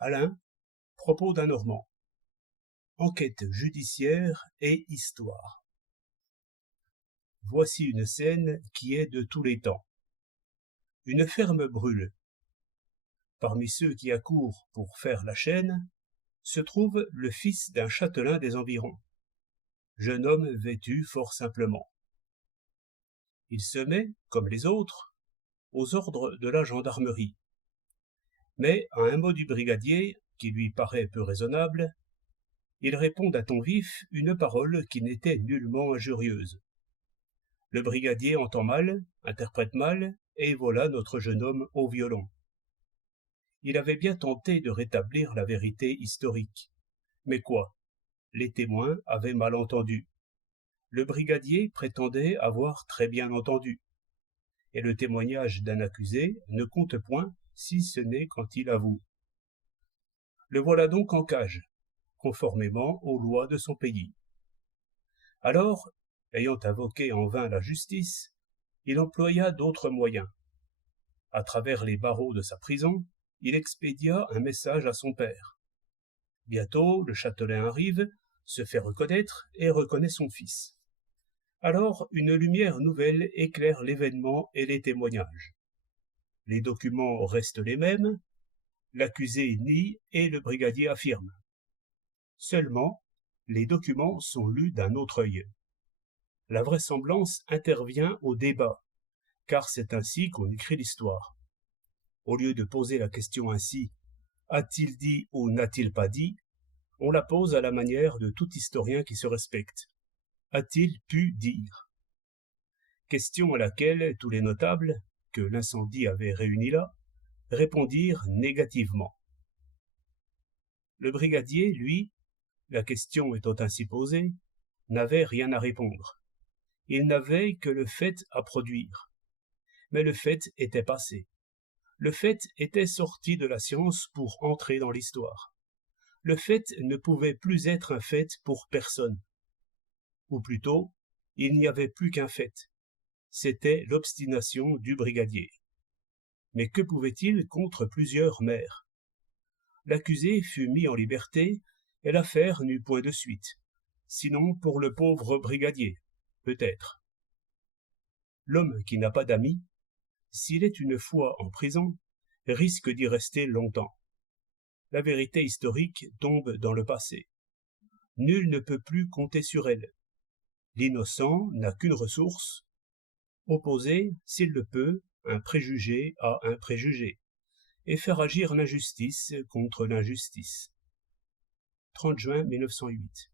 Alain, propos d'un Normand. Enquête judiciaire et histoire. Voici une scène qui est de tous les temps. Une ferme brûle. Parmi ceux qui accourent pour faire la chaîne, se trouve le fils d'un châtelain des environs, jeune homme vêtu fort simplement. Il se met, comme les autres, aux ordres de la gendarmerie. Mais à un mot du brigadier, qui lui paraît peu raisonnable, il répond d'un ton vif une parole qui n'était nullement injurieuse. Le brigadier entend mal, interprète mal, et voilà notre jeune homme au violon. Il avait bien tenté de rétablir la vérité historique. Mais quoi? Les témoins avaient mal entendu. Le brigadier prétendait avoir très bien entendu. Et le témoignage d'un accusé ne compte point si ce n'est quand il avoue. Le voilà donc en cage, conformément aux lois de son pays. Alors, ayant invoqué en vain la justice, il employa d'autres moyens. À travers les barreaux de sa prison, il expédia un message à son père. Bientôt, le châtelain arrive, se fait reconnaître et reconnaît son fils. Alors, une lumière nouvelle éclaire l'événement et les témoignages. Les documents restent les mêmes, l'accusé nie et le brigadier affirme. Seulement, les documents sont lus d'un autre œil. La vraisemblance intervient au débat, car c'est ainsi qu'on écrit l'histoire. Au lieu de poser la question ainsi, a-t-il dit ou n'a-t-il pas dit, on la pose à la manière de tout historien qui se respecte. A-t-il pu dire? Question à laquelle tous les notables, que l'incendie avait réunis là, répondirent négativement. Le brigadier, lui, la question étant ainsi posée, n'avait rien à répondre. Il n'avait que le fait à produire. Mais le fait était passé. Le fait était sorti de la science pour entrer dans l'histoire. Le fait ne pouvait plus être un fait pour personne. Ou plutôt, il n'y avait plus qu'un fait. C'était l'obstination du brigadier. Mais que pouvait-il contre plusieurs maires? L'accusé fut mis en liberté et l'affaire n'eut point de suite. Sinon pour le pauvre brigadier, peut-être. L'homme qui n'a pas d'amis, s'il est une fois en prison, risque d'y rester longtemps. La vérité historique tombe dans le passé. Nul ne peut plus compter sur elle. L'innocent n'a qu'une ressource, opposer, s'il le peut, un préjugé à un préjugé, et faire agir l'injustice contre l'injustice. 30 juin 1908.